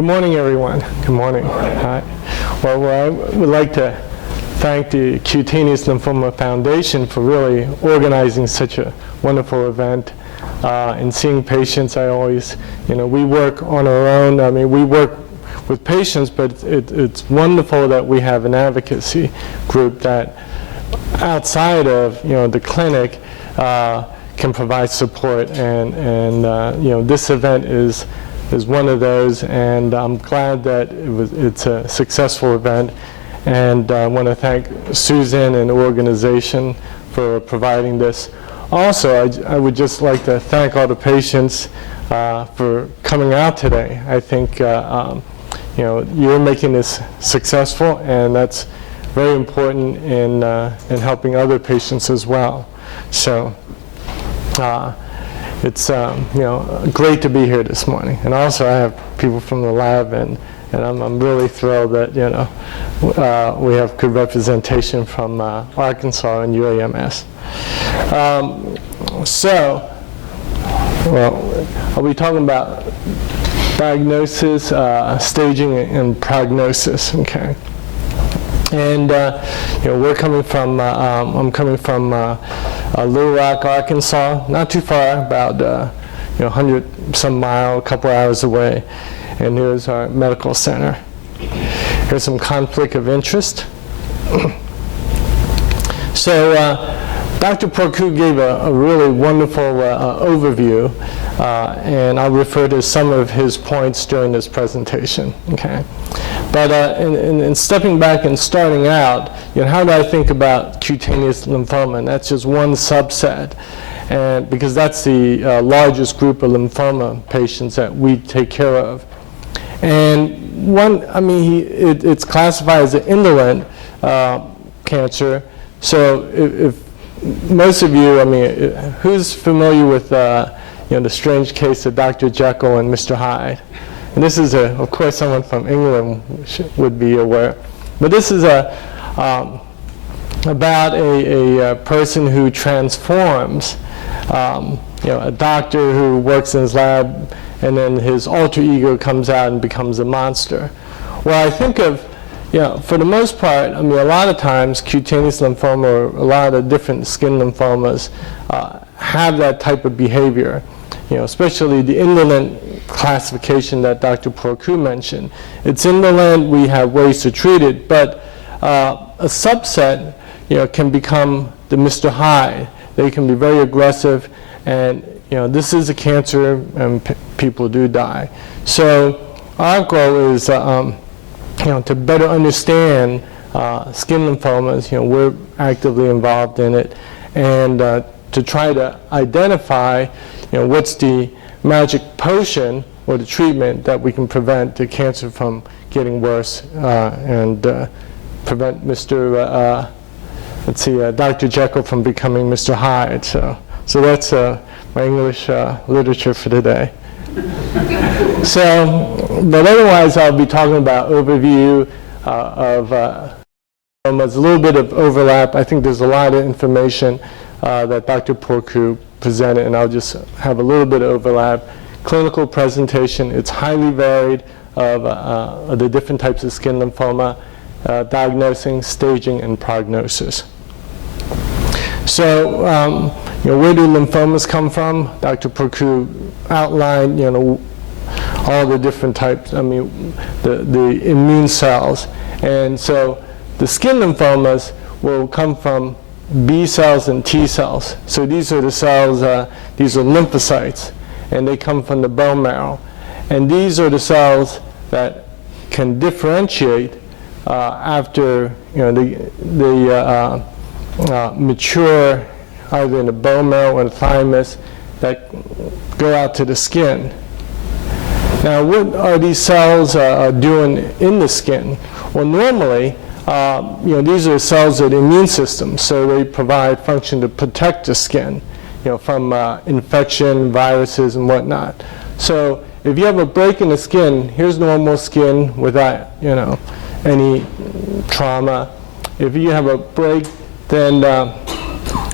Good morning, everyone. Good morning. Hi. Well, I would like to thank the Cutaneous Lymphoma Foundation for really organizing such a wonderful event. And seeing patients, I always, we work on our own. I mean, we work with patients, but it's wonderful that we have an advocacy group that outside of, the clinic can provide support. And this event is one of those, and I'm glad that it's a successful event. And I want to thank Susan and the organization for providing this. Also, I would just like to thank all the patients for coming out today. I think you're making this successful, and that's very important in helping other patients as well. So it's great to be here this morning. And also, I have people from the lab, and I'm really thrilled that we have good representation from Arkansas and UAMS. I'll be talking about diagnosis, staging, and prognosis. Okay, and we're coming from. I'm coming from Little Rock, Arkansas, not too far, about 100 some mile, a couple hours away. And here's our medical center. Here's some conflict of interest. So Dr. Proku gave a really wonderful overview, and I'll refer to some of his points during this presentation. Okay, but in stepping back and starting out, how do I think about cutaneous lymphoma? And that's just one subset, and because that's the largest group of lymphoma patients that we take care of. And it's classified as an indolent cancer. So if most of you, who's familiar with the strange case of Dr. Jekyll and Mr. Hyde? And this is of course, someone from England would be aware. But this is about a person who transforms, a doctor who works in his lab, and then his alter ego comes out and becomes a monster. Well, I think of, for the most part, a lot of times cutaneous lymphoma or a lot of different skin lymphomas have that type of behavior, especially the indolent classification that Dr. Proku mentioned. It's indolent, we have ways to treat it, but a subset, can become the Mr. Hyde. They can be very aggressive, and this is a cancer, and people do die. So our goal is, to better understand skin lymphomas. We're actively involved in it, and to try to identify, what's the magic potion or the treatment that we can prevent the cancer from getting worse and prevent Dr. Jekyll from becoming Mr. Hyde. So that's my English literature for today. But otherwise, I'll be talking about overview of lymphomas, a little bit of overlap. I think there's a lot of information that Dr. Proku presented, and I'll just have a little bit of overlap. Clinical presentation, it's highly varied of the different types of skin lymphoma, diagnosing, staging, and prognosis. So, where do lymphomas come from? Dr. Proku outlined, all the different types, the immune cells. And so the skin lymphomas will come from B cells and T cells. So these are the cells, these are lymphocytes, and they come from the bone marrow. And these are the cells that can differentiate after, they mature either in the bone marrow or the thymus, that go out to the skin. Now, what are these cells doing in the skin? Well, normally, these are cells of the immune system, so they provide function to protect the skin, from infection, viruses, and whatnot. So if you have a break in the skin, here's normal skin without, any trauma. If you have a break, then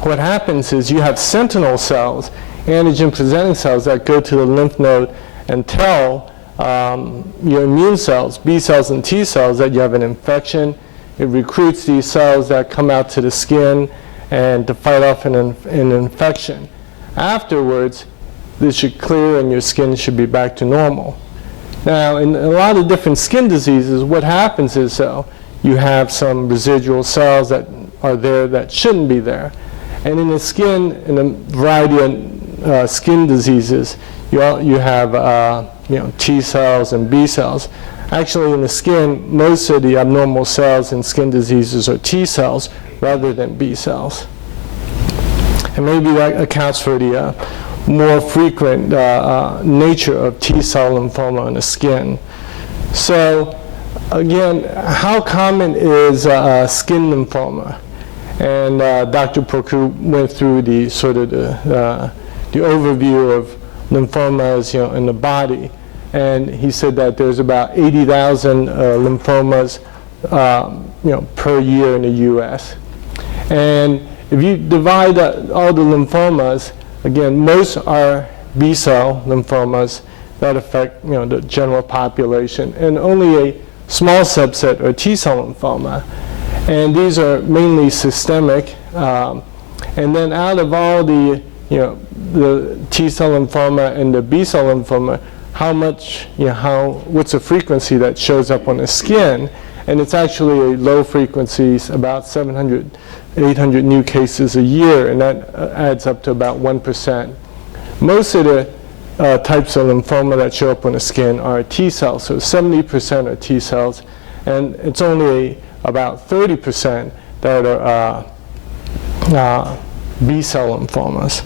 what happens is you have sentinel cells, antigen-presenting cells that go to the lymph node and tell your immune cells, B cells and T cells, that you have an infection. It recruits these cells that come out to the skin and to fight off an infection. Afterwards, this should clear and your skin should be back to normal. Now, in a lot of different skin diseases, what happens is, you have some residual cells that are there that shouldn't be there. And in the skin, in a variety of skin diseases, you have T cells and B cells. Actually, in the skin, most of the abnormal cells in skin diseases are T cells rather than B cells. And maybe that accounts for the more frequent nature of T cell lymphoma in the skin. So, again, how common is skin lymphoma? And Dr. Porcu went through the sort of the overview of lymphomas, in the body, and he said that there's about 80,000 lymphomas, per year in the U.S. And if you divide all the lymphomas, again, most are B-cell lymphomas that affect, the general population, and only a small subset are T-cell lymphoma. And these are mainly systemic. And then out of all the, the T-cell lymphoma and the B-cell lymphoma, how much, what's the frequency that shows up on the skin? And it's actually a low frequency, about 700, 800 new cases a year, and that adds up to about 1%. Most of the types of lymphoma that show up on the skin are T cells, so 70% are T cells, and it's only about 30% that are B-cell lymphomas.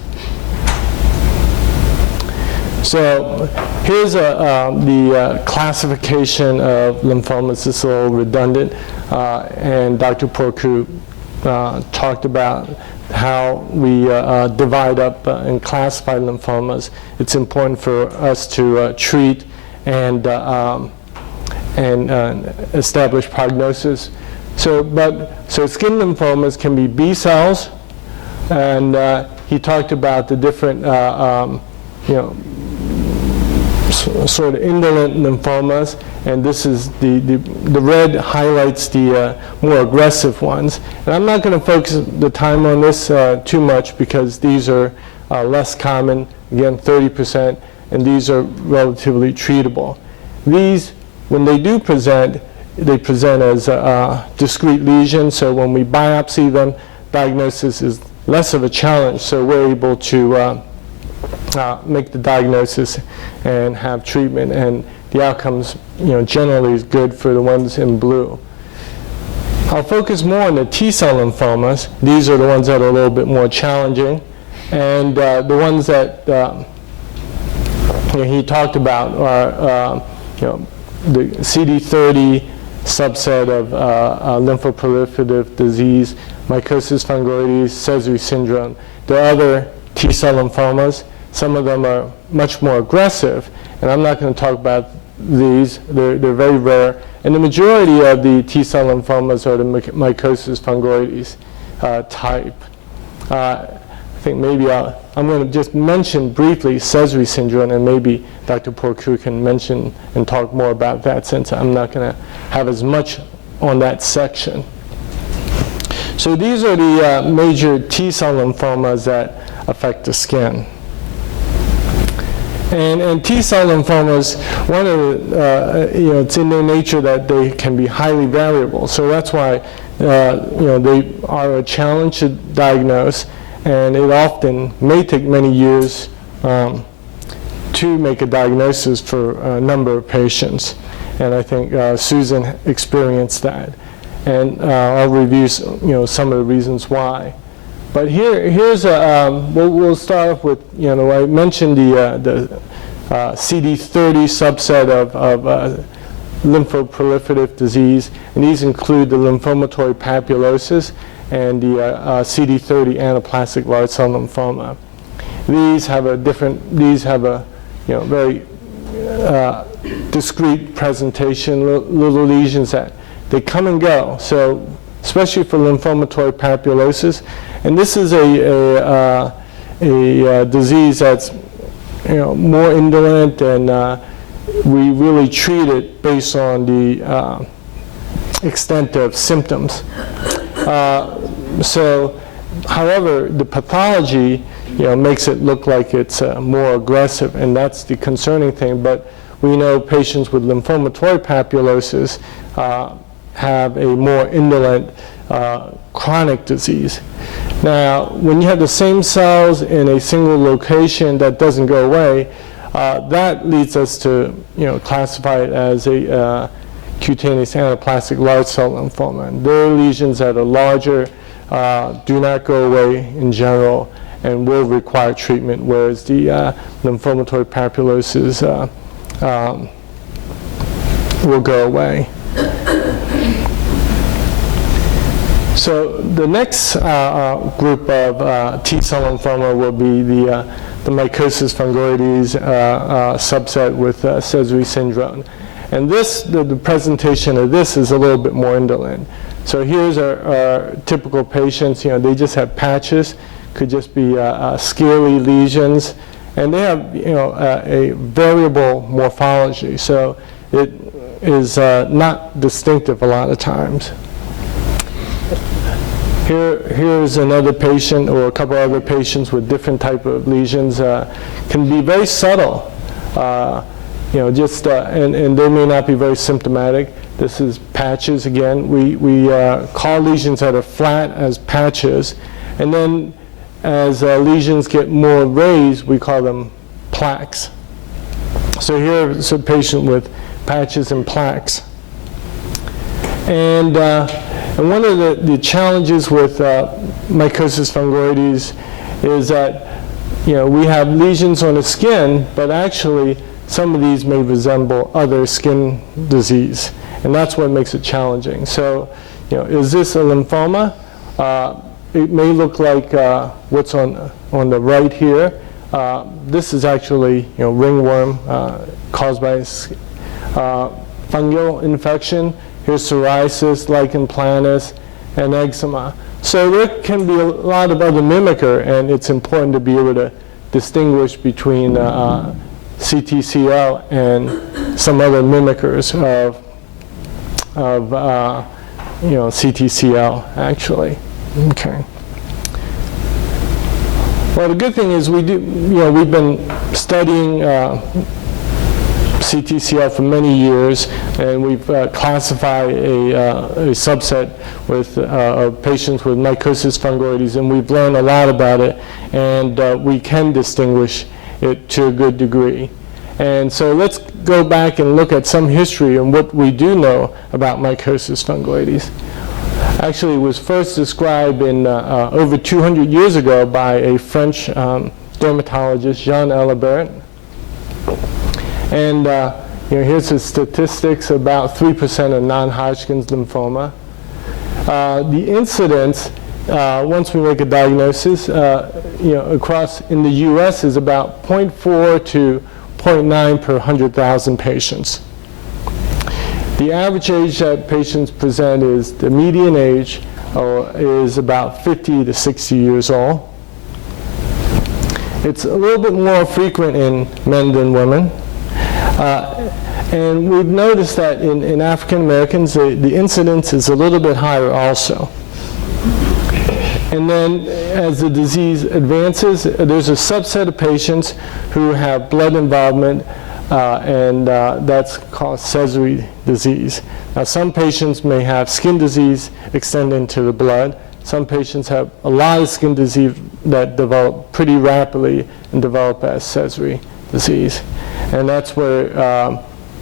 So here's the classification of lymphomas. It's a little redundant, and Dr. Porcu talked about how we divide up and classify lymphomas. It's important for us to treat and establish prognosis. So skin lymphomas can be B cells, and he talked about the different, sort of indolent lymphomas, and this is the red highlights the more aggressive ones. And I'm not going to focus the time on this too much because these are less common, again 30%, and these are relatively treatable. These, when they do present, they present as discrete lesions, so when we biopsy them, diagnosis is less of a challenge, so we're able to make the diagnosis and have treatment, and the outcomes, generally is good for the ones in blue. I'll focus more on the T-cell lymphomas. These are the ones that are a little bit more challenging, and the ones that he talked about are, the CD30 subset of lymphoproliferative disease, mycosis fungoides, Sézary syndrome. There are other T-cell lymphomas. Some of them are much more aggressive, and I'm not going to talk about these. They're very rare. And the majority of the T-cell lymphomas are the mycosis fungoides type. I think maybe I'm going to just mention briefly Sézary syndrome, and maybe Dr. Porcu can mention and talk more about that, since I'm not going to have as much on that section. So these are the major T-cell lymphomas that affect the skin. And T-cell lymphomas, one of the, it's in their nature that they can be highly variable. So that's why, they are a challenge to diagnose, and it often may take many years to make a diagnosis for a number of patients. And I think Susan experienced that. And I'll review, some of the reasons why. But here's we'll start off with, I mentioned the CD30 subset of lymphoproliferative disease, and these include the lymphomatoid papulosis and the CD30 anaplastic large cell lymphoma. These have a very discrete presentation, little lesions that they come and go. So especially for lymphomatoid papulosis. And this is a disease that's more indolent, and we really treat it based on the extent of symptoms. However, the pathology, makes it look like it's more aggressive, and that's the concerning thing. But we know patients with lymphomatoid papulosis have a more indolent chronic disease. Now, when you have the same cells in a single location that doesn't go away, that leads us to classify it as a cutaneous anaplastic large cell lymphoma. And there are lesions that are larger, do not go away in general, and will require treatment, whereas the lymphomatoid papulosis will go away. So the next group of T-cell lymphoma will be the mycosis fungoides subset with Sézary syndrome. And this, the presentation of this is a little bit more indolent. So here's our typical patients. They just have patches, could just be scaly lesions, and they have a variable morphology. So it is not distinctive a lot of times. Here's another patient or a couple other patients with different type of lesions. Can be very subtle, and they may not be very symptomatic. This is patches again. We call lesions that are flat as patches, and then as lesions get more raised, we call them plaques. So here's a patient with patches and plaques. And one of the challenges with mycosis fungoides is that we have lesions on the skin, but actually some of these may resemble other skin disease, and that's what makes it challenging. So, is this a lymphoma? It may look like what's on the right here. This is actually ringworm caused by fungal infection. Here's psoriasis, lichen planus, and eczema. So there can be a lot of other mimicker, and it's important to be able to distinguish between CTCL and some other mimickers of CTCL, actually. Okay. Well, the good thing is we've been studying CTCL for many years, and we've classified a subset with of patients with mycosis fungoides, and we've learned a lot about it, and we can distinguish it to a good degree. And so let's go back and look at some history and what we do know about mycosis fungoides. Actually, it was first described in over 200 years ago by a French dermatologist, Jean Elibert. And here's his statistics: about 3% of non-Hodgkin's lymphoma. The incidence, once we make a diagnosis, across in the U.S. is about 0.4 to 0.9 per 100,000 patients. The average age that patients present is, the median age is about 50 to 60 years old. It's a little bit more frequent in men than women. And we've noticed that in African Americans, the incidence is a little bit higher also. And then as the disease advances, there's a subset of patients who have blood involvement, and that's called Sézary disease. Now, some patients may have skin disease extend into the blood. Some patients have a lot of skin disease that develop pretty rapidly and develop as Sézary disease. And that's where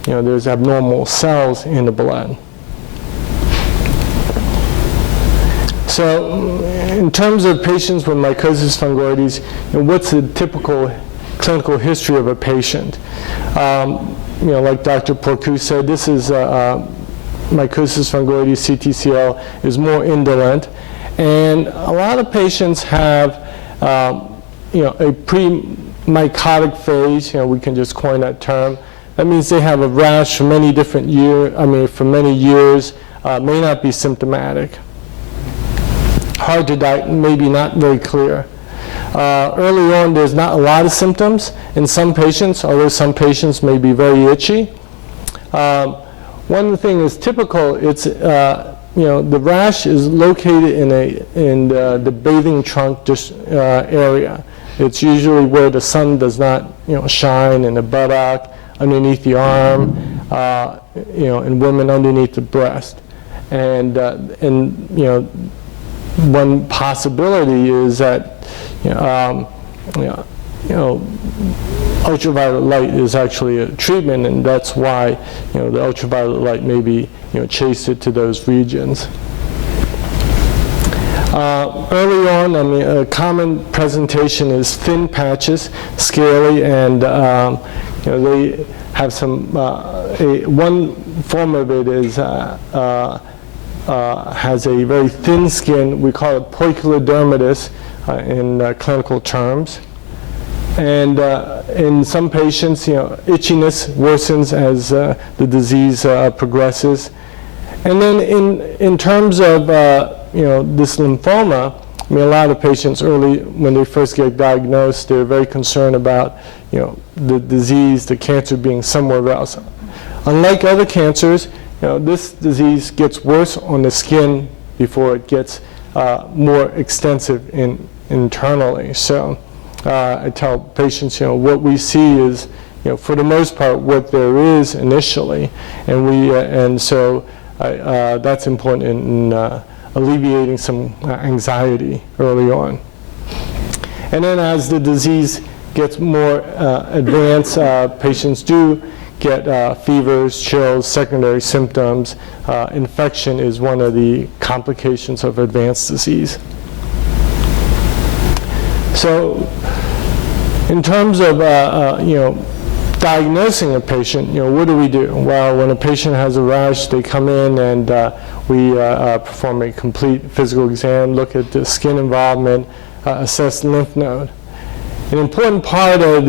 there's abnormal cells in the blood. So in terms of patients with mycosis fungoides, what's the typical clinical history of a patient? Like Dr. Porcu said, this is mycosis fungoides, CTCL, is more indolent. And a lot of patients have a pre-mycotic phase, we can just coin that term. That means they have a rash for many different years, for many years, may not be symptomatic. Hard to diagnose, maybe not very clear. Early on, there's not a lot of symptoms in some patients, although some patients may be very itchy. One thing is typical, it's, the rash is located in the bathing trunk area. It's usually where the sun does not, shine, in the buttock, underneath the arm, in women underneath the breast. And one possibility is that, ultraviolet light is actually a treatment, and that's why, the ultraviolet light may be, chased it to those regions. Early on, a common presentation is thin patches, scaly, and they have some, one form of it is, has a very thin skin. We call it poikilodermatous in clinical terms. And in some patients, itchiness worsens as the disease progresses. And then in terms of, this lymphoma, a lot of patients early, when they first get diagnosed, they're very concerned about, the disease, the cancer being somewhere else. Unlike other cancers, this disease gets worse on the skin before it gets more extensive internally. So I tell patients, what we see is, for the most part, what there is initially, and so that's important in alleviating some anxiety early on. And then as the disease gets more advanced, patients do get fevers, chills, secondary symptoms. Infection is one of the complications of advanced disease. So in terms of diagnosing a patient, what do we do? Well, when a patient has a rash, they come in and we perform a complete physical exam, look at the skin involvement, assess lymph node. An important part of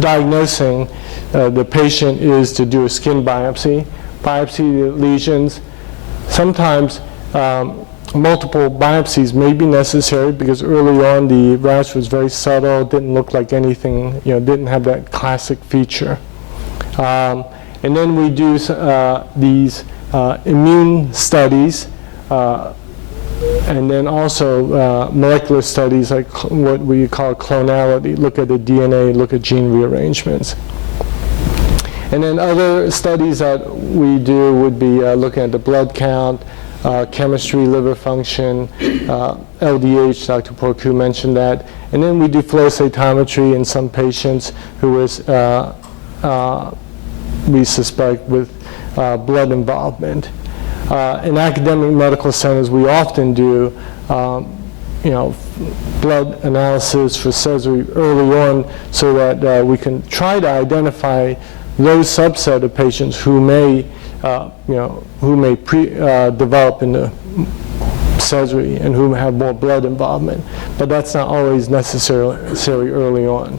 diagnosing the patient is to do a skin biopsy, biopsy the lesions. Sometimes multiple biopsies may be necessary because early on the rash was very subtle, didn't look like anything, didn't have that classic feature. And then we do these immune studies, and then also molecular studies like what we call clonality, look at the DNA, look at gene rearrangements. And then other studies that we do would be looking at the blood count, chemistry, liver function, LDH, Dr. Porcu mentioned that. And then we do flow cytometry in some patients who is, we suspect with blood involvement. In academic medical centers, we often do blood analysis for Sézary early on so that we can try to identify those subset of patients who may develop into Sézary and who have more blood involvement, but that's not always necessary early on.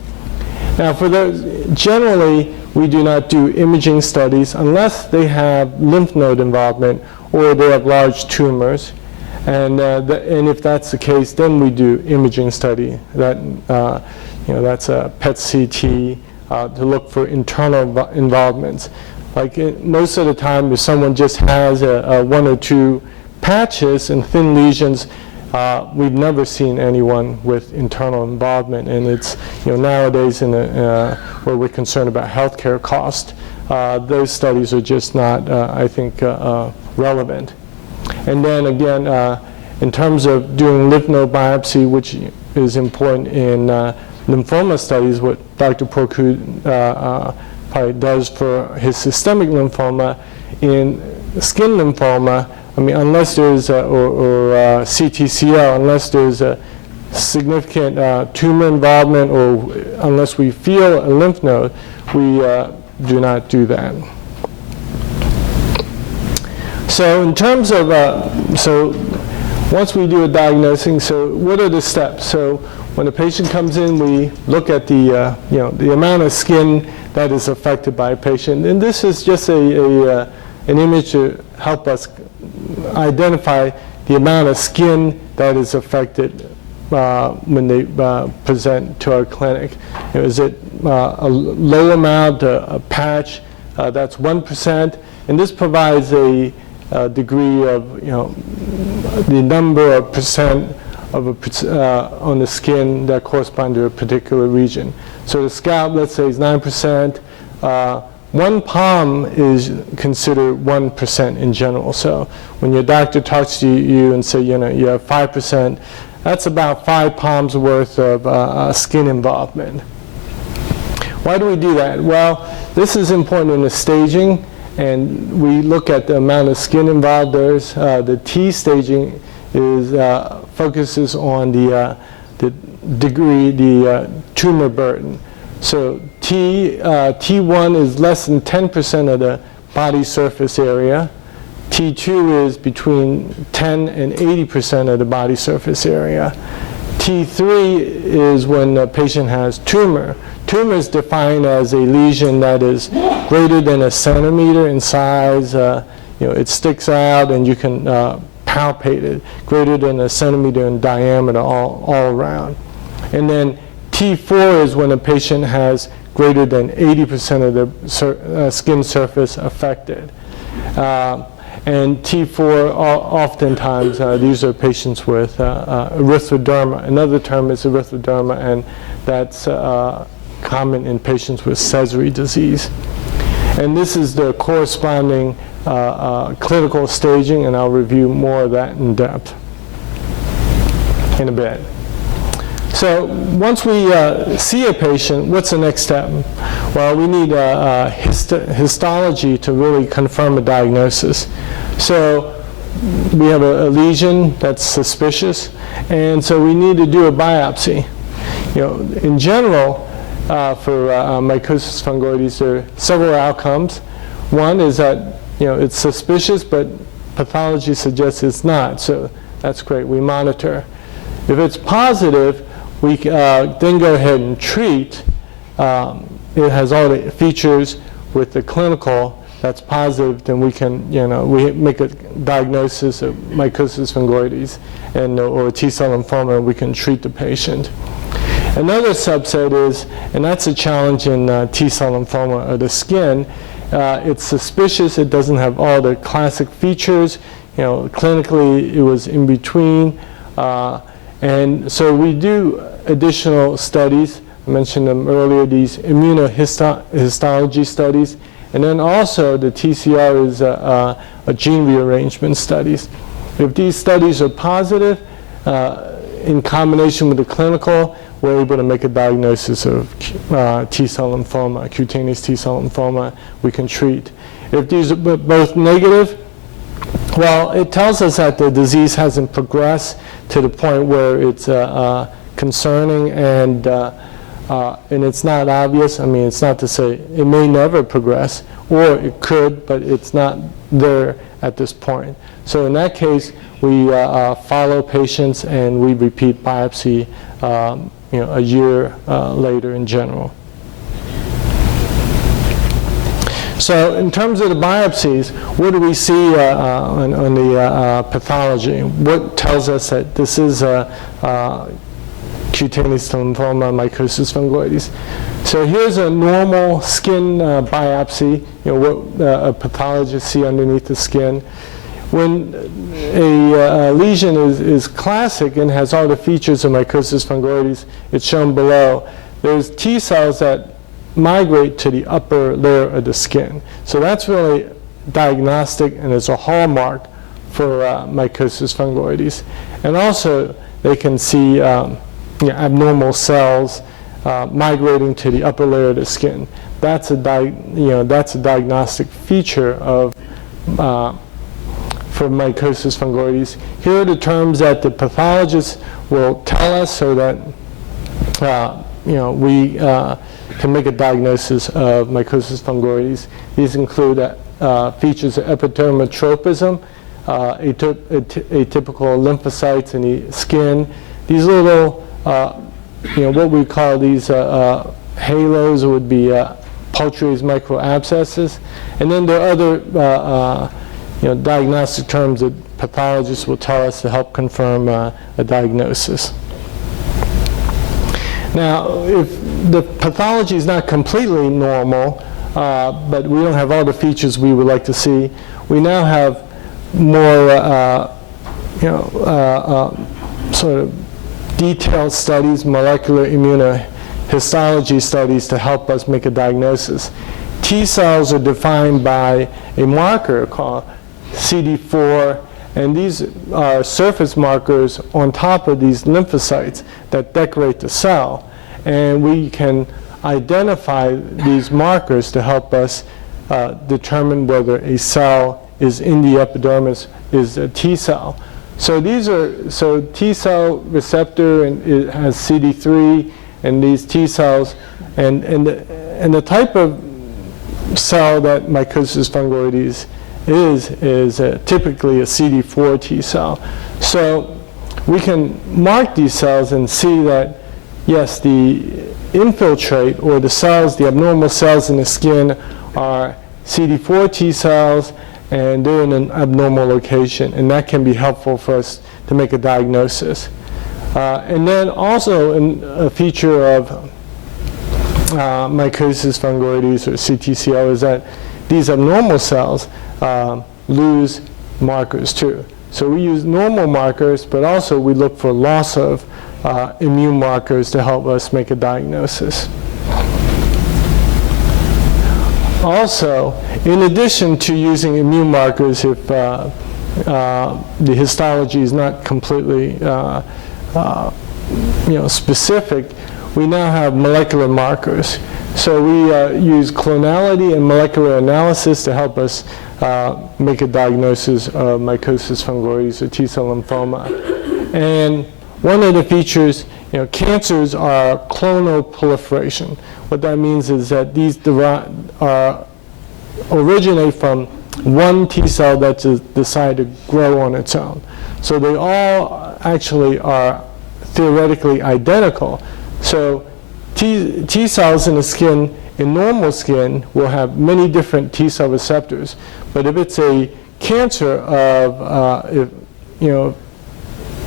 Now, for those, generally, we do not do imaging studies unless they have lymph node involvement or they have large tumors, and if that's the case, then we do imaging study. That's a PET CT to look for internal involvements. Like most of the time, if someone just has one or two patches and thin lesions, we've never seen anyone with internal involvement, and it's nowadays where we're concerned about healthcare cost, those studies are just not, I think, relevant. And then again, in terms of doing lymph node biopsy, which is important in lymphoma studies, what Dr. Porcu probably does for his systemic lymphoma, in skin lymphoma, unless there's, or CTCL, unless there's a significant tumor involvement or unless we feel a lymph node, we do not do that. So in terms of, so once we do a diagnosing, so what are the steps? So when a patient comes in, we look at the, the amount of skin that is affected by a patient. And this is just an image to help us identify, the amount of skin that is affected when they present to our clinic. Is it a low amount, a patch? That's 1%, and this provides a degree of, the number of percent of on the skin that correspond to a particular region. So the scalp, let's say, is 9%. One palm is considered 1% in general. So when your doctor talks to you and say, you have 5%, that's about 5 palms worth of skin involvement. Why do we do that? Well, this is important in the staging, and we look at the amount of skin involved. There's the T staging focuses on the degree, the tumor burden. So T1 is less than 10% of the body surface area. T2 is between 10 and 80% of the body surface area. T3 is when the patient has tumor. Tumor is defined as a lesion that is greater than a centimeter in size. It sticks out and you can palpate it, greater than a centimeter in diameter all around. And then T4 is when a patient has greater than 80% of the skin surface affected. And T4, oftentimes, these are patients with erythroderma. Another term is erythroderma, and that's common in patients with Sézary disease. And this is the corresponding clinical staging, and I'll review more of that in depth in a bit. So once we see a patient, what's the next step? Well, we need histology to really confirm a diagnosis. So we have a lesion that's suspicious, and so we need to do a biopsy. In general, for mycosis fungoides, there are several outcomes. One is that it's suspicious, but pathology suggests it's not. So that's great. We monitor. If it's positive, we then go ahead and treat. It has all the features with the clinical that's positive, then we can, we make a diagnosis of mycosis fungoides or T-cell lymphoma, and we can treat the patient. Another subset is, and that's a challenge in T-cell lymphoma of the skin, it's suspicious, it doesn't have all the classic features, clinically it was in between, and so we do additional studies. I mentioned them earlier, these immunohistology studies, and then also the TCR is a gene rearrangement studies. If these studies are positive, in combination with the clinical, we're able to make a diagnosis of T-cell lymphoma, cutaneous T-cell lymphoma, we can treat. If these are both negative, well, it tells us that the disease hasn't progressed to the point where it's concerning and it's not obvious. I mean, it's not to say it may never progress, or it could, but it's not there at this point. So in that case, we follow patients and we repeat biopsy a year later in general. So in terms of the biopsies, what do we see on the pathology? What tells us that this is cutaneous lymphoma, mycosis fungoides? So here's a normal skin biopsy, what a pathologist see underneath the skin. When a lesion is classic and has all the features of mycosis fungoides, it's shown below. There's T cells that migrate to the upper layer of the skin. So that's really diagnostic and is a hallmark for mycosis fungoides. And also they can see abnormal cells migrating to the upper layer of the skin. That's a diagnostic feature of for mycosis fungoides. Here are the terms that the pathologist will tell us so that we can make a diagnosis of mycosis fungoides. These include features of epidermal tropism, atypical lymphocytes in the skin. These little, what we call these halos would be Pultry's microabscesses. And then there are other diagnostic terms that pathologist will tell us to help confirm a diagnosis. Now, if the pathology is not completely normal, but we don't have all the features we would like to see, we now have more, sort of detailed studies, molecular immunohistology studies to help us make a diagnosis. T cells are defined by a marker called CD4, and these are surface markers on top of these lymphocytes that decorate the cell. And we can identify these markers to help us determine whether a cell is in the epidermis, is a T cell. So these are, so T cell receptor, and it has CD3, and these T cells, and the type of cell that mycosis fungoides is typically a CD4 T cell. So we can mark these cells and see that, yes, the infiltrate, or the cells, the abnormal cells in the skin, are CD4 T cells, and they're in an abnormal location, and that can be helpful for us to make a diagnosis. And then also a feature of mycosis fungoides, or CTCL, is that these abnormal cells lose markers too. So we use normal markers, but also we look for loss of immune markers to help us make a diagnosis. Also, in addition to using immune markers, if the histology is not completely specific, we now have molecular markers. So we use clonality and molecular analysis to help us make a diagnosis of mycosis fungoides, or T-cell lymphoma. And one of the features, cancers are clonal proliferation. What that means is that these originate from one T cell that decided to grow on its own. So they all actually are theoretically identical. So T cells in the skin, in normal skin, will have many different T cell receptors. But if it's a cancer of,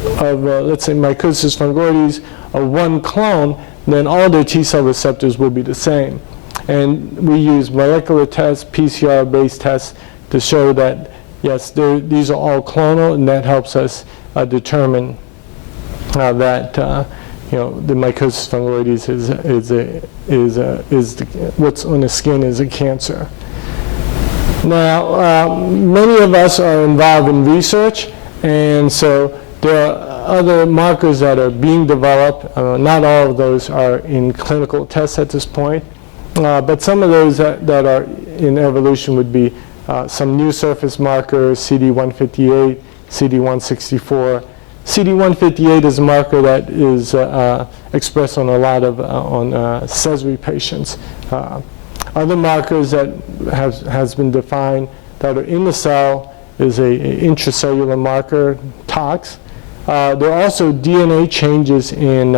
let's say, mycosis fungoides, of one clone, then all their T cell receptors will be the same. And we use molecular tests, PCR-based tests, to show that, yes, these are all clonal, and that helps us determine that the mycosis fungoides is what's on the skin is a cancer. Now, many of us are involved in research, and so there are other markers that are being developed. Not all of those are in clinical tests at this point, but some of those that are in evolution would be some new surface markers, CD158, CD164. CD158 is a marker that is expressed on a lot of Sézary patients. Other markers that has been defined that are in the cell is a intracellular marker, TOX. There are also DNA changes in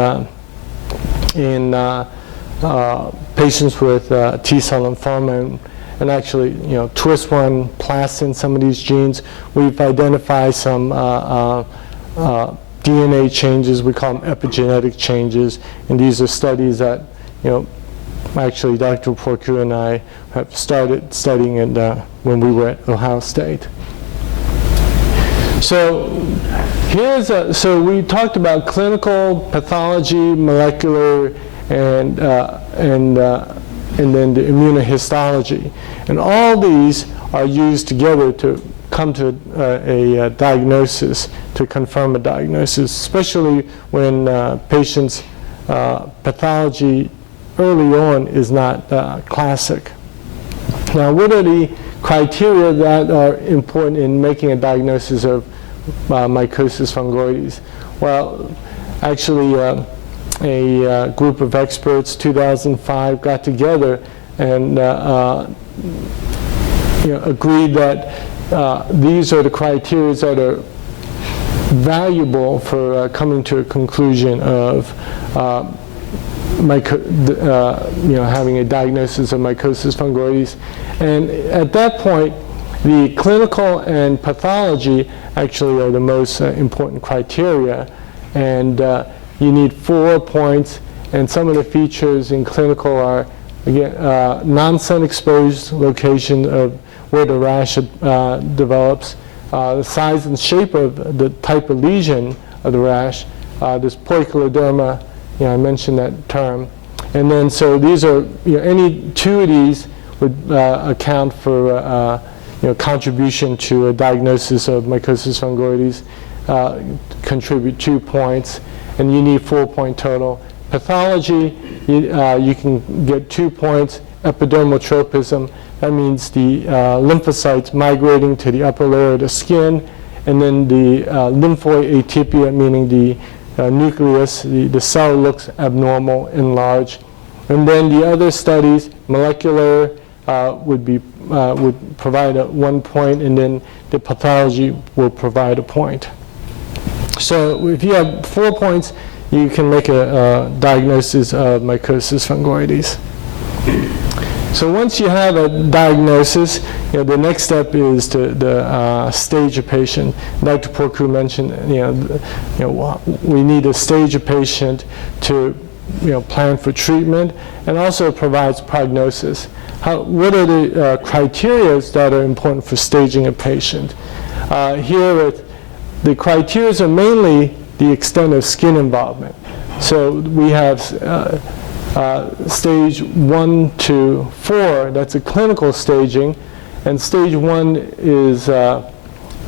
patients with T-cell lymphoma, and actually, TWIS1, plastin, some of these genes. We've identified some DNA changes. We call them epigenetic changes, and these are studies that, actually Dr. Porcu and I have started studying it when we were at Ohio State. So so we talked about clinical, pathology, molecular, and then the immunohistology. And all these are used together to come to a diagnosis, to confirm a diagnosis, especially when patients' pathology early on is not classic. Now, what are the criteria that are important in making a diagnosis of mycosis fungoides? Well, actually, a group of experts, 2005, got together and agreed that these are the criteria that are valuable for coming to a conclusion of having a diagnosis of mycosis fungoides. And at that point, The clinical and pathology actually are the most important criteria, and you need 4 points, and some of the features in clinical are, again, non-sun exposed location of where the rash develops, the size and shape of the type of lesion of the rash, this poikiloderma, I mentioned that term, and then so these are, any 2 of these would account for contribution to a diagnosis of mycosis fungoides, contribute 2 points, and you need 4-point total. Pathology, you can get 2 points. Epidermal tropism, that means the lymphocytes migrating to the upper layer of the skin, and then the lymphoid atypia, meaning the nucleus, the cell looks abnormal, enlarged. And then the other studies, molecular, would provide 1 point, and then the pathology will provide a point. So if you have 4 points, you can make a diagnosis of mycosis fungoides. So once you have a diagnosis, the next step is to stage a patient. Dr. Porcu mentioned, we need to stage a patient to plan for treatment, and also provides prognosis. What are the criteria that are important for staging a patient? Here, the criteria are mainly the extent of skin involvement. So we have stage 1 to 4, that's a clinical staging, and stage 1 is,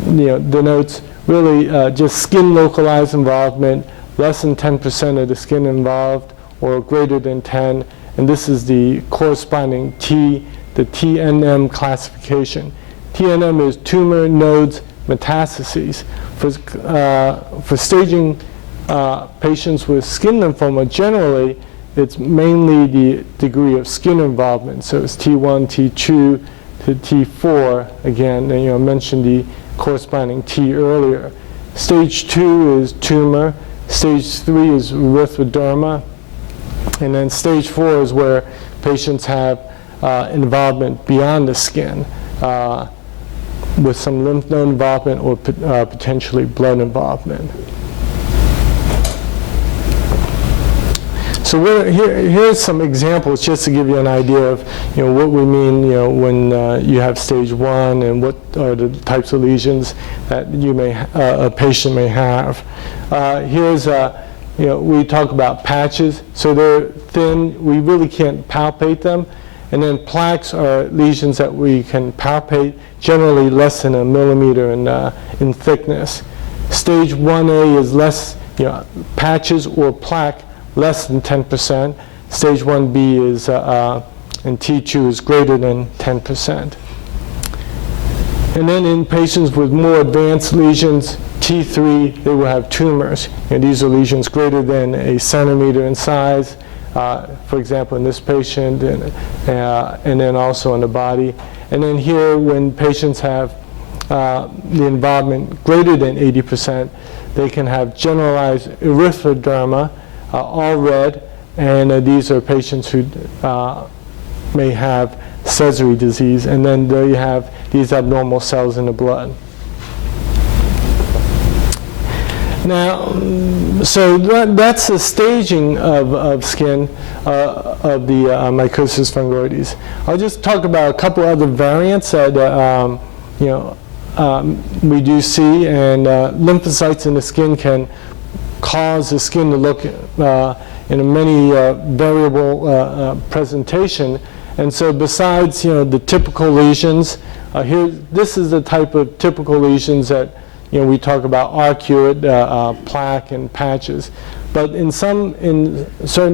denotes really just skin localized involvement, less than 10% of the skin involved, or greater than 10, and this is the corresponding the TNM classification. TNM is tumor nodes metastases. For staging patients with skin lymphoma, generally, it's mainly the degree of skin involvement. So it's T1, T2 to T4. Again, and, I mentioned the corresponding T earlier. Stage 2 is tumor. Stage 3 is erythroderma. And then stage 4 is where patients have involvement beyond the skin, with some lymph node involvement or potentially blood involvement. So here's some examples just to give you an idea of what we mean when you have stage 1 and what are the types of lesions that a patient may have. Here's we talk about patches, so they're thin. We really can't palpate them. And then plaques are lesions that we can palpate, generally less than 1 millimeter in thickness. Stage 1A is less, patches or plaque less than 10%. Stage 1B is, and T2 is greater than 10%. And then in patients with more advanced lesions, T3, they will have tumors. And these are lesions greater than 1 centimeter in size. For example, in this patient, and then also in the body. And then here, when patients have the involvement greater than 80%, they can have generalized erythroderma, all red, and these are patients who may have Sézary disease, and then they have these abnormal cells in the blood. Now, so that's the staging of skin of the mycosis fungoides. I'll just talk about a couple other variants that we do see, and lymphocytes in the skin can cause the skin to look in a many variable presentation. And so besides the typical lesions, this is the type of typical lesions that we talk about arcuate, plaque, and patches. But in certain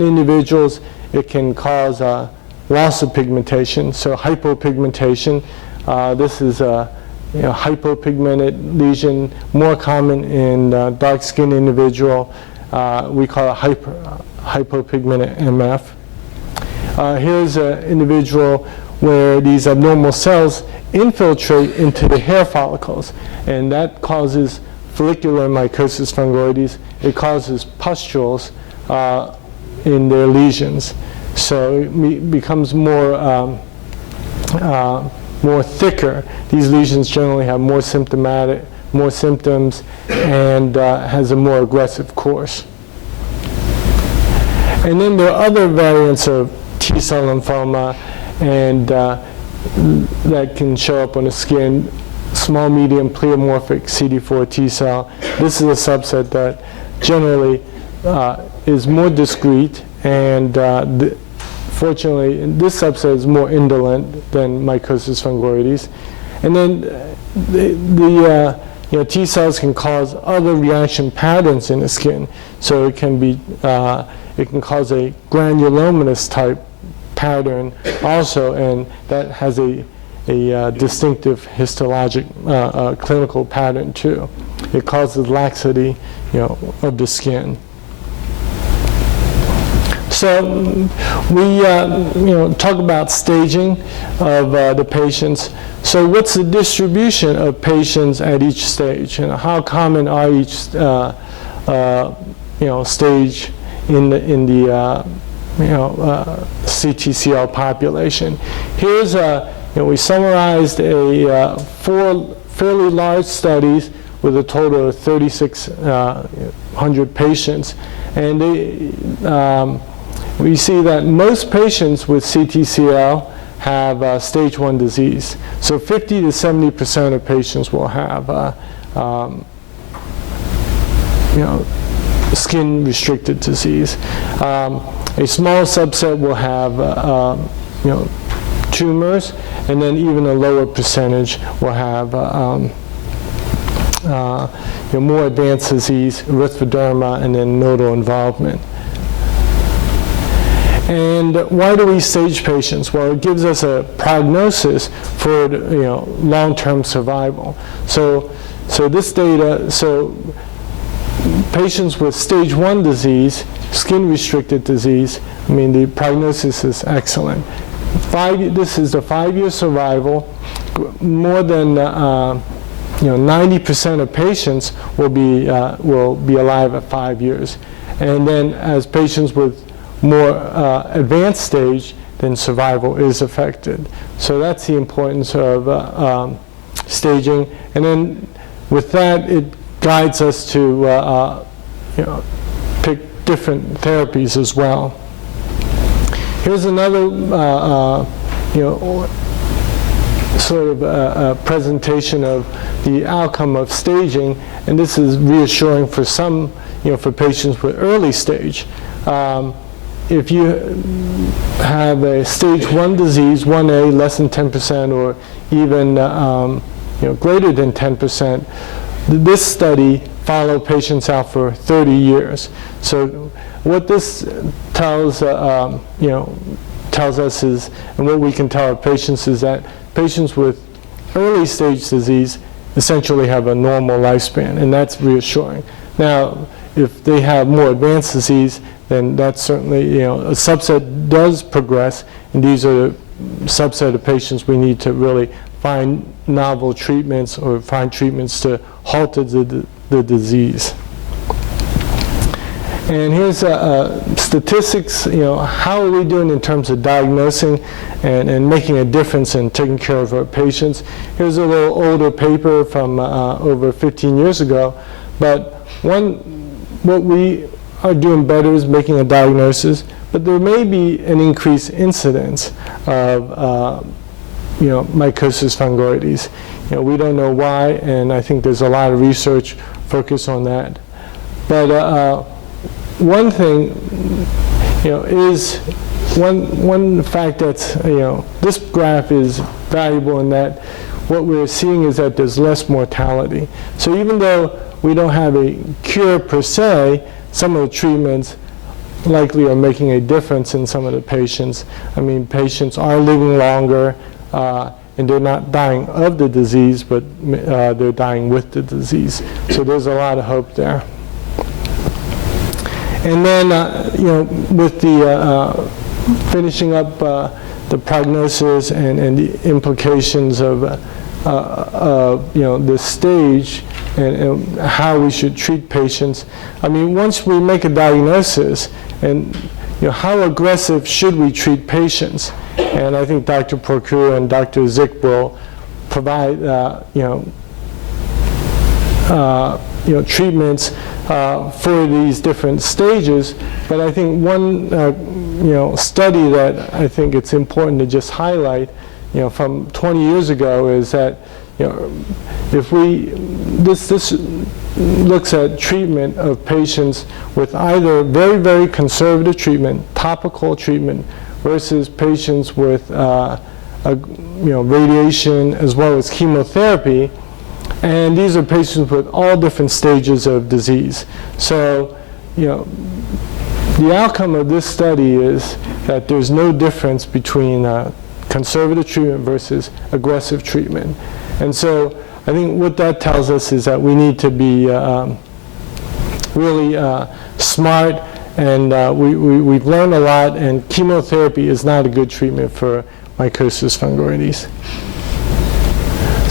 individuals, it can cause loss of pigmentation, so hypopigmentation. This is a hypopigmented lesion, more common in dark-skinned individual. We call it hypopigmented MF. Here's an individual where these abnormal cells infiltrate into the hair follicles, and that causes follicular mycosis fungoides. It causes pustules in their lesions. So it becomes more more thicker. These lesions generally have more symptoms, and has a more aggressive course. And then there are other variants of T-cell lymphoma, and that can show up on the skin. Small, medium, pleomorphic CD4 T-cell. This is a subset that generally is more discrete, and fortunately, this subset is more indolent than mycosis fungoides. And then the T cells can cause other reaction patterns in the skin. So it can be, it can cause a granulomatous type pattern also, and that has a distinctive histologic clinical pattern too. It causes laxity, of the skin. So we, talk about staging of the patients. So what's the distribution of patients at each stage, and how common are each, stage in the CTCL population? Here's we summarized 4 fairly large studies with a total of 3,600 patients, and we see that most patients with CTCL have stage 1 disease. So 50 to 70% of patients will have skin restricted disease. A small subset will have tumors, and then even a lower percentage will have more advanced disease, erythroderma, and then nodal involvement. And why do we stage patients? Well, it gives us a prognosis for long-term survival. So this data, patients with stage 1 disease, skin-restricted disease, the prognosis is excellent. This is the 5-year survival. More than 90% of patients will be alive at 5 years. And then as patients with more advanced stage, then survival is affected. So that's the importance of staging. And then with that, it guides us to pick different therapies as well. Here's another sort of a presentation of the outcome of staging, and this is reassuring for some, for patients with early stage. If you have a stage 1 disease, 1A, less than 10%, or even greater than 10%, this study followed patients out for 30 years. So what this tells us is, and what we can tell our patients is that patients with early stage disease essentially have a normal lifespan, and that's reassuring. Now, if they have more advanced disease, then that's certainly, a subset does progress, and these are the subset of patients we need to really find novel treatments or find treatments to halt the disease. And here's statistics, how are we doing in terms of diagnosing and making a difference in taking care of our patients. Here's a little older paper from over 15 years ago, but what we are doing better is making a diagnosis, but there may be an increased incidence of mycosis fungoides. We don't know why, and I think there's a lot of research focused on that. But one thing, is one fact that's, this graph is valuable in that what we're seeing is that there's less mortality. So even though we don't have a cure per se, some of the treatments likely are making a difference in some of the patients. Patients are living longer, and they're not dying of the disease, but they're dying with the disease. So there's a lot of hope there. And then, with the finishing up the prognosis and the implications of this stage and how we should treat patients. Once we make a diagnosis, and how aggressive should we treat patients? And I think Dr. Procure and Dr. Zick will provide, treatments for these different stages. But I think one, study that I think it's important to just highlight, from 20 years ago is that, if this looks at treatment of patients with either very, very conservative treatment, topical treatment, versus patients with radiation as well as chemotherapy. And these are patients with all different stages of disease. So, the outcome of this study is that there's no difference between conservative treatment versus aggressive treatment. And so I think what that tells us is that we need to be really smart, and we've learned a lot, and chemotherapy is not a good treatment for mycosis fungoides.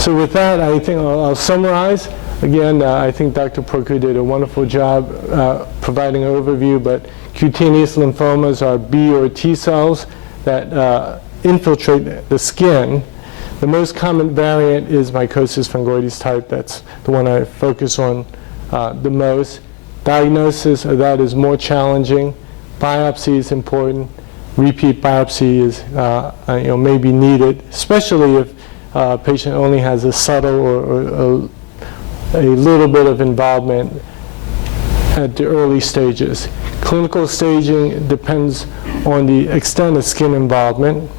So with that, I think I'll summarize. Again, I think Dr. Procure did a wonderful job providing an overview, but cutaneous lymphomas are B or T cells that infiltrate the skin. The most common variant is mycosis fungoides type. That's the one I focus on the most. Diagnosis of that is more challenging. Biopsy is important. Repeat biopsy is may be needed, especially if a patient only has a subtle or a little bit of involvement at the early stages. Clinical staging depends on the extent of skin involvement,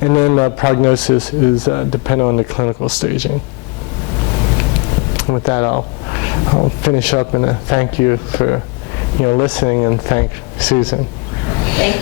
and then prognosis is dependent on the clinical staging. And with that, I'll finish up and thank you for listening, and thank Susan. Thank you.